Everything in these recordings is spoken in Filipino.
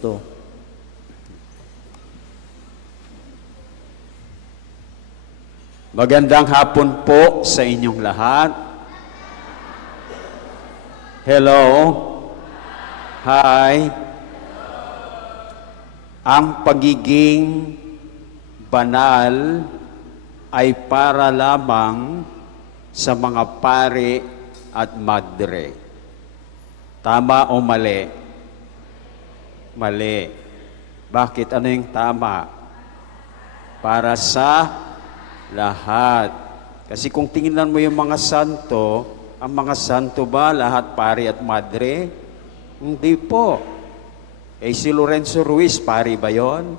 To. Magandang hapon po sa inyong lahat. Hello. Hi. Ang pagiging banal ay para lamang sa mga pari at madre. Tama o mali? Mali. Bakit? Ano yung tama? Para sa lahat. Kasi kung tingnan mo yung mga santo, ang mga santo ba lahat pari at madre? Hindi po. Eh si Lorenzo Ruiz, pari ba yun?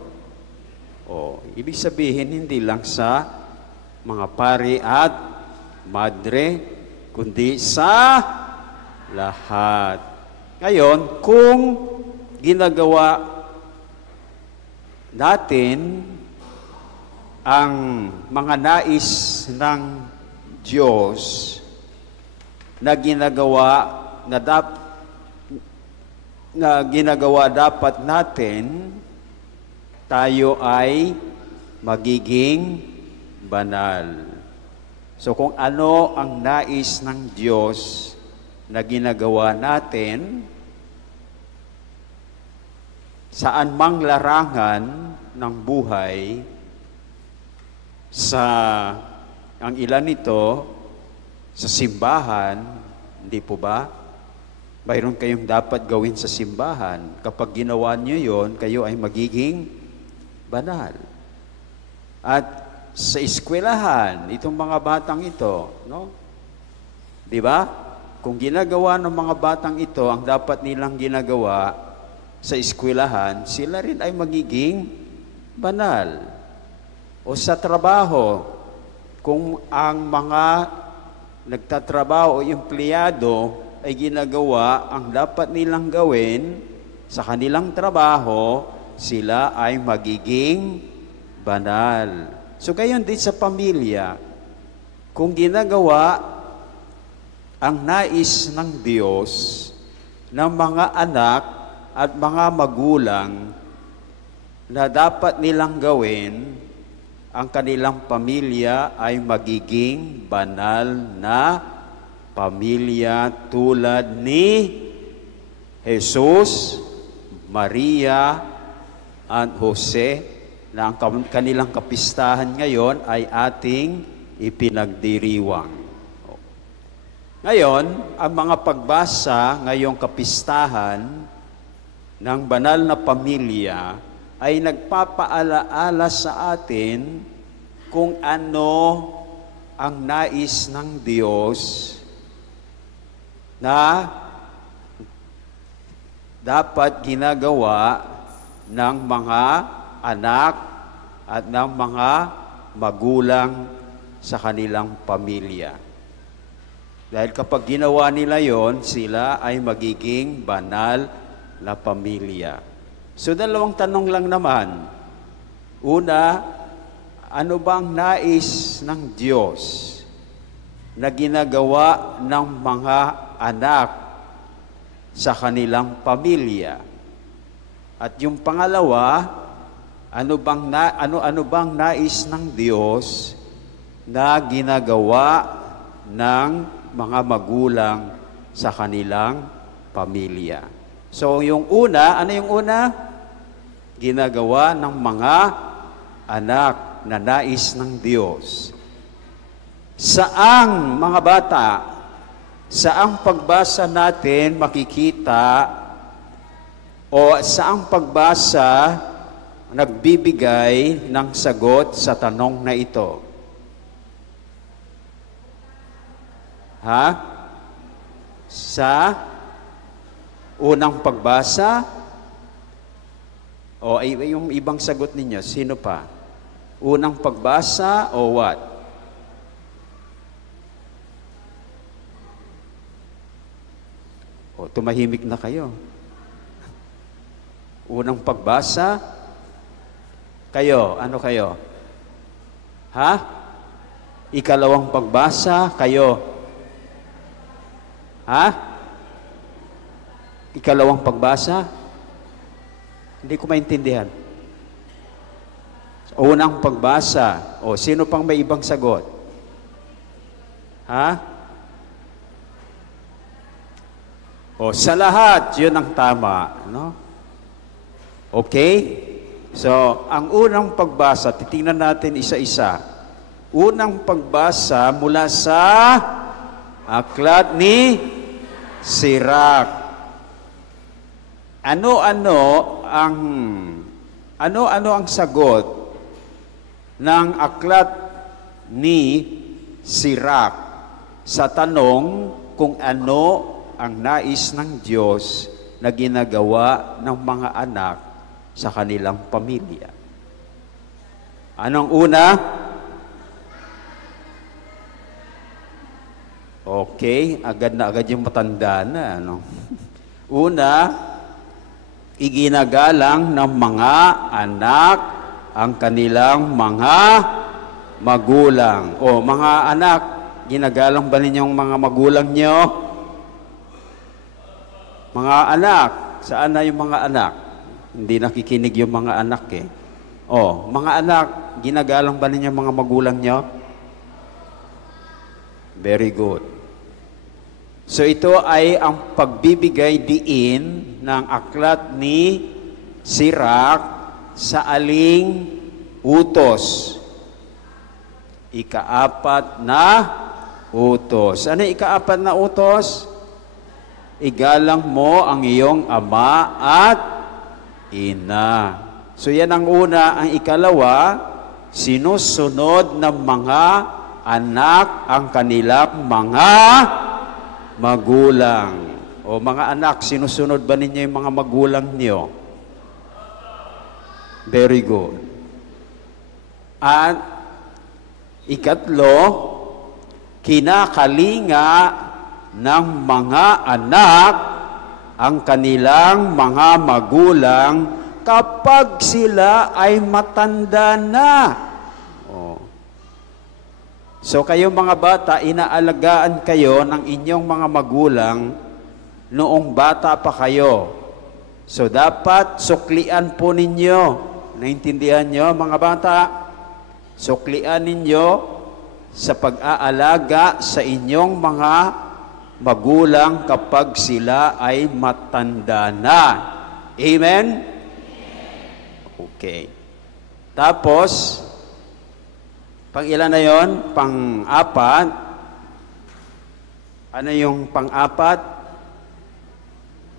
O, ibig sabihin hindi lang sa mga pari at madre, kundi sa lahat. Ngayon, kung ginagawa natin ang mga nais ng Diyos na ginagawa dapat natin, tayo ay magiging banal. So kung ano ang nais ng Diyos na ginagawa natin, saan mang larangan ng buhay, ang ilan nito, sa simbahan, hindi po ba? Mayroon kayong dapat gawin sa simbahan. Kapag ginawa niyo yon, kayo ay magiging banal. At sa eskwelahan, itong mga batang ito, no? Di ba? Kung ginagawa ng mga batang ito, ang dapat nilang ginagawa sa eskwelahan, sila rin ay magiging banal. O sa trabaho, kung ang mga nagtatrabaho o empleyado ay ginagawa ang dapat nilang gawin sa kanilang trabaho, sila ay magiging banal. So gayon din sa pamilya, kung ginagawa ang nais ng Diyos ng mga anak at mga magulang na dapat nilang gawin, ang kanilang pamilya ay magiging banal na pamilya tulad ni Jesus, Maria, at Jose, na ang kanilang kapistahan ngayon ay ating ipinagdiriwang. Ngayon, ang mga pagbasa ngayong kapistahan ng banal na pamilya ay nagpapaalaala sa atin kung ano ang nais ng Diyos na dapat ginagawa ng mga anak at ng mga magulang sa kanilang pamilya. Dahil kapag ginawa nila yon, sila ay magiging banal na pamilya. So, dalawang tanong lang naman. Una, ano bang nais ng Diyos na ginagawa ng mga anak sa kanilang pamilya? At yung pangalawa, ano bang nais ng Diyos na ginagawa ng mga magulang sa kanilang pamilya? So, yung una, ano yung una? Ginagawa ng mga anak na nais ng Diyos. Saang mga bata, saang pagbasa natin makikita o saang pagbasa nagbibigay ng sagot sa tanong na ito? Ha? Sa unang pagbasa? O yung ibang sagot ninyo, sino pa? Unang pagbasa o what? O tumahimik na kayo. Unang pagbasa? Kayo, ano kayo? Ha? Ikalawang pagbasa, kayo? Ha? Ikalawang pagbasa? Hindi ko maintindihan. Unang pagbasa. O, sino pang may ibang sagot? Ha? O, sa lahat, yun ang tama. No? Okay? So, ang unang pagbasa, titingnan natin isa-isa. Unang pagbasa mula sa aklat ni Sirach. Ano-ano ang sagot ng aklat ni Sirach sa tanong kung ano ang nais ng Diyos na ginagawa ng mga anak sa kanilang pamilya? Anong una? Okay, agad na agad yung matanda na. Ano? Una, iginagalang ng mga anak ang kanilang mga magulang. O mga anak, ginagalang ba ninyong mga magulang nyo? Mga anak, saan na yung mga anak? Hindi nakikinig yung mga anak eh. O, mga anak, ginagalang ba ninyong mga magulang nyo? Very good. So ito ay ang pagbibigay diin ng aklat ni Sirach sa aling utos. Ikaapat na utos. Ano yung ikaapat na utos? Igalang mo ang iyong ama at ina. So yan ang una. Ang ikalawa, sinusunod ng mga anak ang kanilang mga magulang. O mga anak, sinusunod ba ninyo yung mga magulang niyo? Very good. At ikatlo, kinakalinga ng mga anak ang kanilang mga magulang kapag sila ay matanda na. So kayo mga bata, inaalagaan kayo ng inyong mga magulang noong bata pa kayo. So dapat suklian po ninyo. Naintindihan nyo mga bata? Suklian ninyo sa pag-aalaga sa inyong mga magulang kapag sila ay matanda na. Amen? Okay. Tapos, pang-ilan na yon? Pang-apat. Ano yung pang-apat?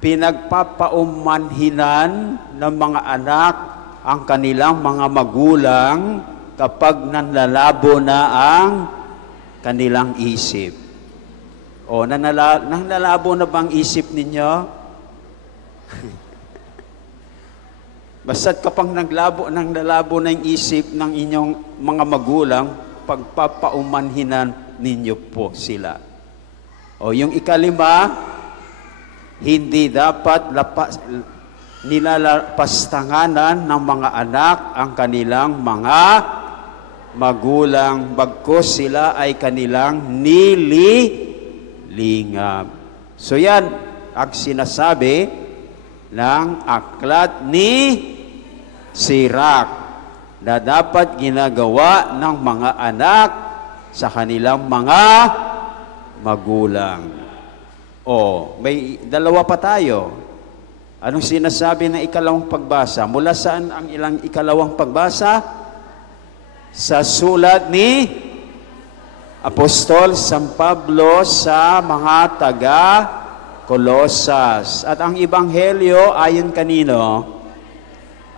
Pinagpapaumanhinan ng mga anak ang kanilang mga magulang kapag nanlalabo na ang kanilang isip. O, nanlalabo na bang isip ninyo? Basta't kapag nanlalabo na yung isip ng inyong mga magulang, pagpapaumanhinan ninyo po sila. O, yung ikalima, hindi dapat nilalapastanganan ng mga anak ang kanilang mga magulang bagkus sila ay kanilang nililingap. So yan ang sinasabi ng aklat ni Sirach na dapat ginagawa ng mga anak sa kanilang mga magulang. O, may dalawa pa tayo. Anong sinasabi ng ikalawang pagbasa? Mula saan ang ilang ikalawang pagbasa? Sa sulat ni Apostol San Pablo sa mga taga-Kolosas. At ang Ebanghelyo ayon kanino?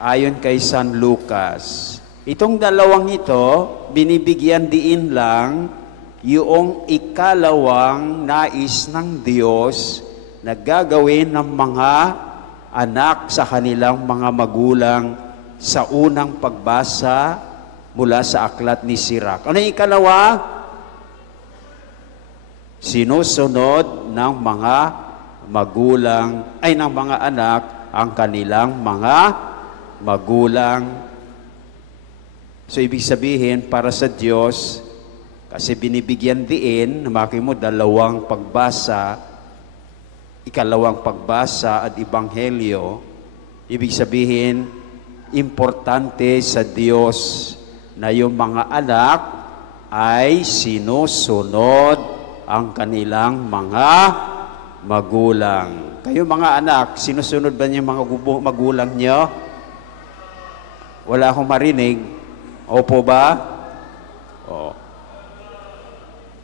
Ayon kay San Lucas. Itong dalawang ito, binibigyan diin lang yung ikalawang nais ng Diyos na gagawin ng mga anak sa kanilang mga magulang sa unang pagbasa mula sa aklat ni Sirach. Ano yung ikalawa? Sinusunod ng mga magulang, ay ng mga anak, ang kanilang mga magulang. So, ibig sabihin, para sa Diyos, kasi binibigyan diin, maki mo, dalawang pagbasa, ikalawang pagbasa at Ebanghelyo, Ibig sabihin, importante sa Diyos na yung mga anak ay sinusunod ang kanilang mga magulang. Kayo mga anak, sinusunod ba niyo mga magulang niyo? Wala akong marinig. Opo ba? Oo.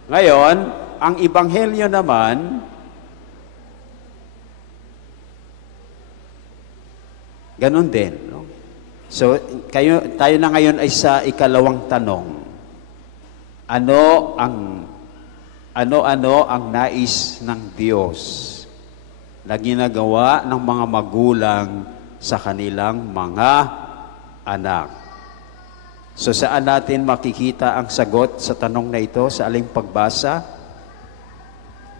Ngayon, ang Ebanghelyo naman, ganun din. No? So, tayo na ngayon ay sa ikalawang tanong. Ano-ano ang nais ng Diyos na ginagawa ng mga magulang sa kanilang mga anak? So, saan natin makikita ang sagot sa tanong na ito? Sa aling pagbasa?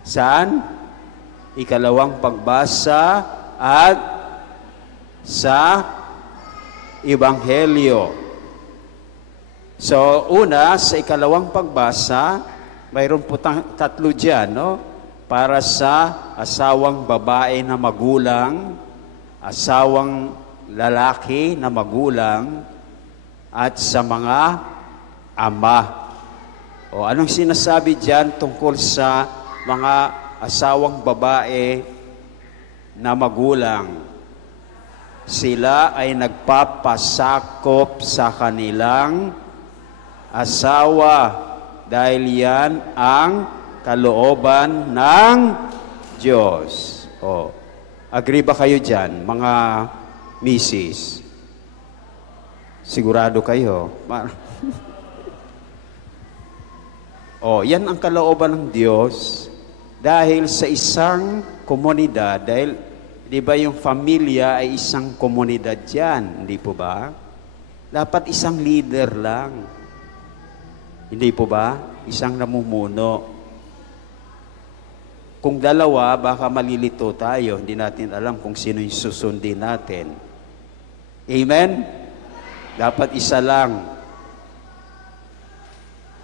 Saan? Ikalawang pagbasa at sa Ebanghelyo. So, una, sa ikalawang pagbasa, mayroon po tatlo dyan, no? Para sa asawang babae na magulang, asawang lalaki na magulang, at sa mga ama. O, anong sinasabi dyan tungkol sa mga asawang babae na magulang? Sila ay nagpapasakop sa kanilang asawa dahil yan ang kalooban ng Diyos. O, agree ba kayo dyan, mga misis? Sigurado kayo. O, yan ang kalooban ng Diyos dahil sa isang komunidad, dahil, di ba yung familia ay isang komunidad yan, hindi po ba? Dapat isang leader lang. Hindi po ba? Isang namumuno. Kung dalawa, baka malilito tayo. Hindi natin alam kung sino yung susundin natin. Amen? Dapat isa lang.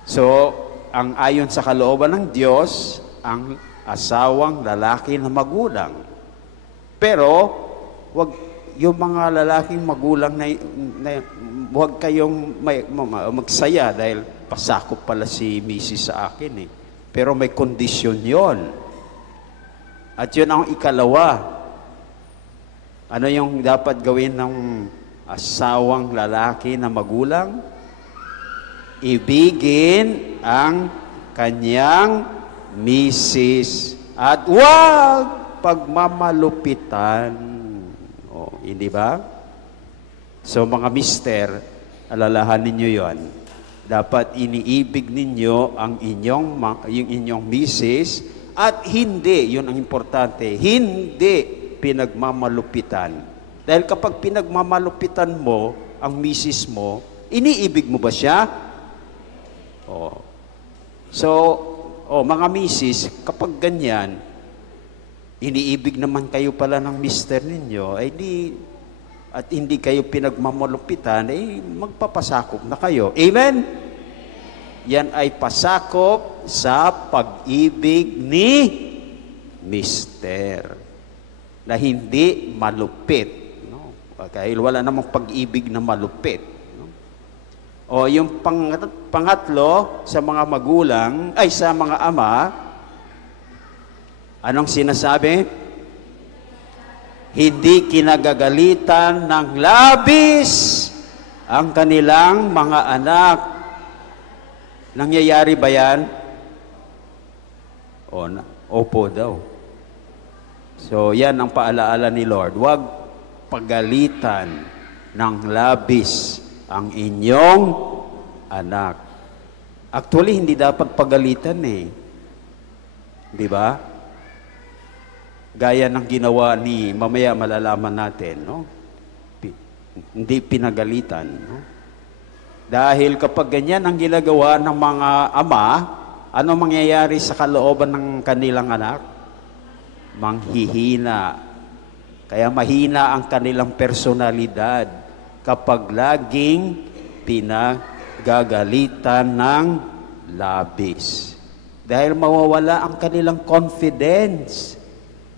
So, ang ayon sa kalooban ng Diyos, ang asawang lalaki na magulang. Pero, wag yung mga lalaking magulang na huwag kayong magsaya dahil pasakop pala si Mrs. sa akin eh. Pero may kondisyon yon. At yun ang ikalawa. Ano yung dapat gawin ng asawang lalaki na magulang? Ibigin ang kanyang misis at huwag pagmamalupitan. O, hindi ba? So mga mister, alalahanin niyo yon. Dapat iniibig ninyo ang yung inyong misis at hindi, yun ang importante, hindi pinagmamalupitan. Dahil kapag pinagmamalupitan mo ang misis mo, iniibig mo ba siya? Oh. So, mga misis, kapag ganyan, iniibig naman kayo pala ng mister ninyo, at hindi kayo pinagmamalupitan, magpapasakop na kayo. Amen? Yan ay pasakop sa pag-ibig ni mister na hindi malupit. Dahil wala namang pag-ibig na malupit. No? O yung pangatlo sa mga magulang, ay sa mga ama, anong sinasabi? Hindi kinagagalitan ng labis ang kanilang mga anak. Nangyayari ba yan? Opo daw. So yan ang paalaala ni Lord. Huwag pagalitan ng labis ang inyong anak. Actually, hindi dapat pagalitan eh. Di ba? Gaya ng ginawa ni, mamaya malalaman natin, no? Hindi pinagalitan, no? Dahil kapag ganyan ang ginagawa ng mga ama, ano mangyayari sa kalooban ng kanilang anak? Manghihina. Kaya mahina ang kanilang personalidad kapag laging pinagagalitan ng labis. Dahil mawawala ang kanilang confidence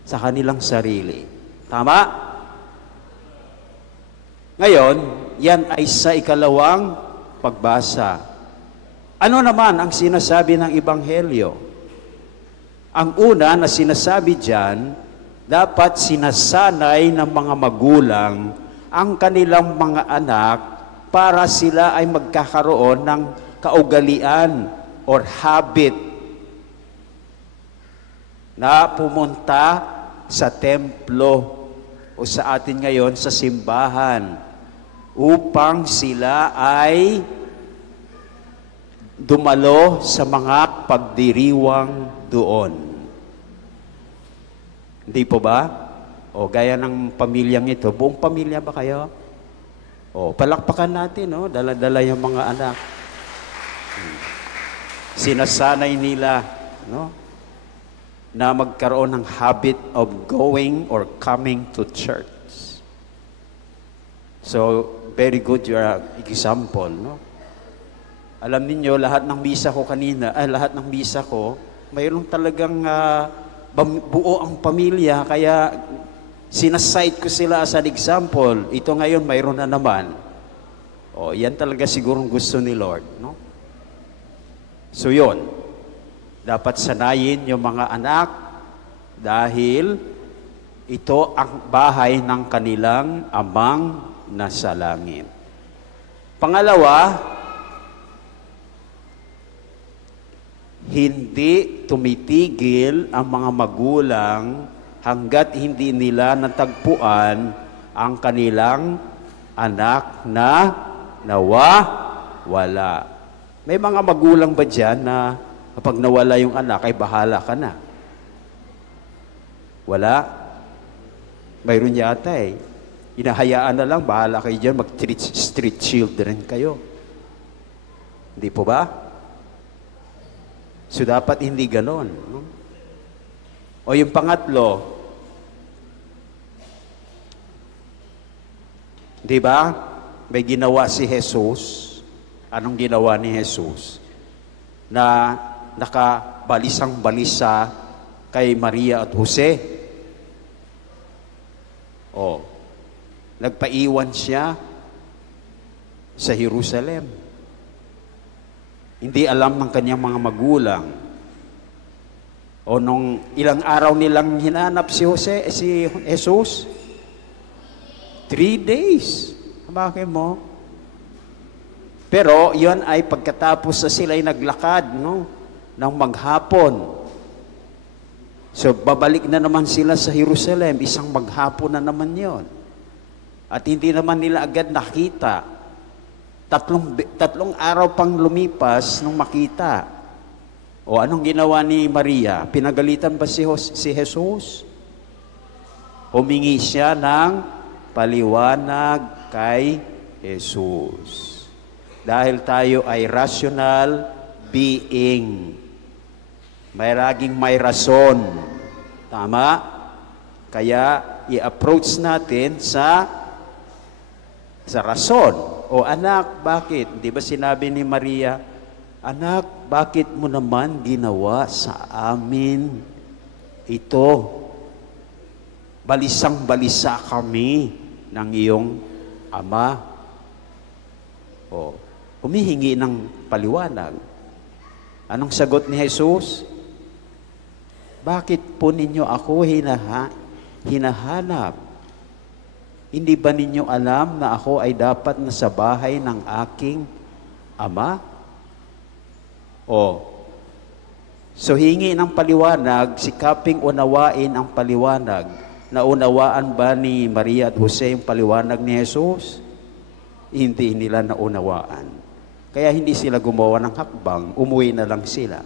sa kanilang sarili. Tama? Ngayon, yan ay sa ikalawang pagbasa. Ano naman ang sinasabi ng Ebanghelyo? Ang una na sinasabi diyan, dapat sinasanay ng mga magulang ang kanilang mga anak para sila ay magkakaroon ng kaugalian or habit na pumunta sa templo o sa atin ngayon sa simbahan upang sila ay dumalo sa mga pagdiriwang doon. Hindi po ba? O gaya ng pamilyang ito, buong pamilya ba kayo? O palakpakan natin, no? Dala-dala yung mga anak. Sinasanay nila, no? Na magkaroon ng habit of going or coming to church. So, very good your example, no? Alam niyo lahat ng misa ko kanina, lahat ng misa ko, mayroong talagang buo ang pamilya, kaya sinasite ko sila as an example. Ito ngayon, mayroon na naman. O, yan talaga sigurong gusto ni Lord, no? So, yun. Dapat sanayin yung mga anak dahil ito ang bahay ng kanilang amang nasa langit. Pangalawa, hindi tumitigil ang mga magulang hanggat hindi nila natagpuan ang kanilang anak na nawawala. May mga magulang ba dyan na kapag nawala yung anak ay bahala ka na? Wala? Mayroon yata eh. Inahayaan na lang, bahala kayo dyan, mag-street children kayo. Hindi po ba? So, dapat hindi ganon. No? O yung pangatlo, di ba? May ginawa si Jesus. Anong ginawa ni Jesus? Na nakabalisang-balisa kay Maria at Jose. O, nagpaiwan siya sa Jerusalem. Hindi alam ng kanyang mga magulang. O nung ilang araw nilang hinanap si Jesus? 3 days. Bakit mo? Pero yon ay pagkatapos na sila ay naglakad, no? Nang maghapon. So babalik na naman sila sa Jerusalem, isang maghapon na naman yon. At hindi naman nila agad nakita. Tatlong araw pang lumipas nung makita. O anong ginawa ni Maria? Pinagalitan ba si Jesus? Humingi siya ng paliwanag kay Jesus. Dahil tayo ay rational being. May rason. Tama? Kaya i-approach natin sa rason. O anak, bakit? Di ba sinabi ni Maria, anak, bakit mo naman ginawa sa amin ito? Balisang-balisa kami ng iyong ama. O, humihingi ng paliwanag. Anong sagot ni Jesus? Bakit po ninyo ako hinahanap? Hindi ba ninyo alam na ako ay dapat nasa bahay ng aking ama? O, so hingi ng paliwanag, sikaping unawain ang paliwanag. Naunawaan ba ni Maria at Jose yung paliwanag ni Jesus? Hindi nila naunawaan. Kaya hindi sila gumawa ng hakbang, umuwi na lang sila.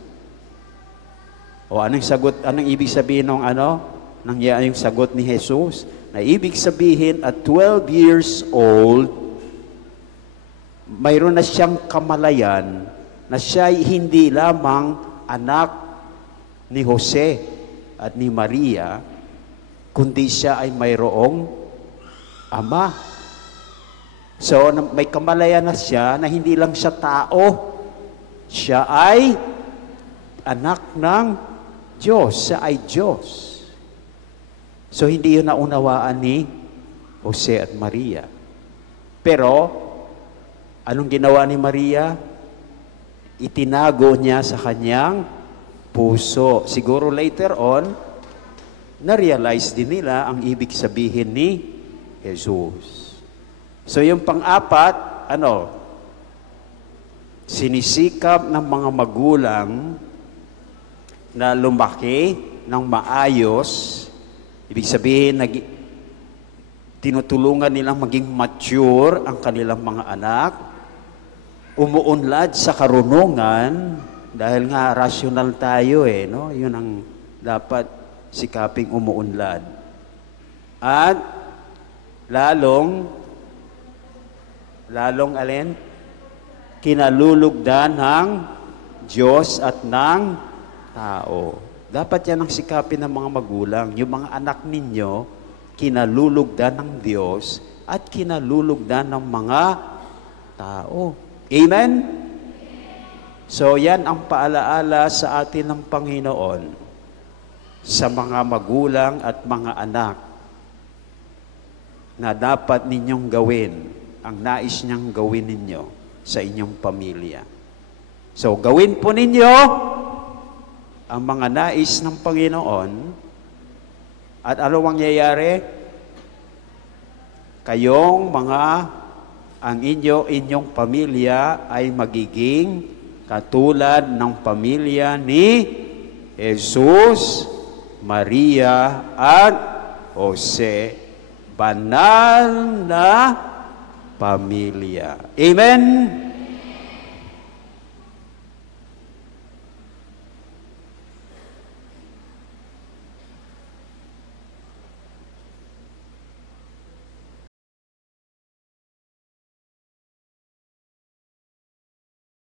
O anong sagot, anong ibig sabihin ng yung sagot ni Jesus? Na ibig sabihin at 12 years old, mayroon na siyang kamalayan na siya hindi lamang anak ni Jose at ni Maria, kundi siya ay mayroong ama. So, may kamalayan na siya na hindi lang siya tao, siya ay anak ng Diyos, siya ay Diyos. So, hindi yun naunawaan ni Jose at Maria. Pero, anong ginawa ni Maria? Itinago niya sa kanyang puso. Siguro later on, na-realize din nila ang ibig sabihin ni Jesus. So yung pang-apat, sinisikap ng mga magulang na lumaki ng maayos, ibig sabihin, tinutulungan nilang maging mature ang kanilang mga anak, umuunlad sa karunungan, dahil nga rational tayo no? Yun ang dapat sikaping umuunlad. At lalong alin? Kinalulugdan ng Diyos at ng tao. Dapat yan ang sikapin ng mga magulang. Yung mga anak ninyo, kinalulugdan ng Diyos at kinalulugdan ng mga tao. Amen? So yan ang paalaala sa atin ng Panginoon sa mga magulang at mga anak na dapat ninyong gawin ang nais niyang gawin ninyo sa inyong pamilya. So gawin po ninyo ang mga nais ng Panginoon at ano mangyayari? Ang inyong pamilya ay magiging katulad ng pamilya ni Jesus, Maria, at Jose. Banal na pamilya. Amen?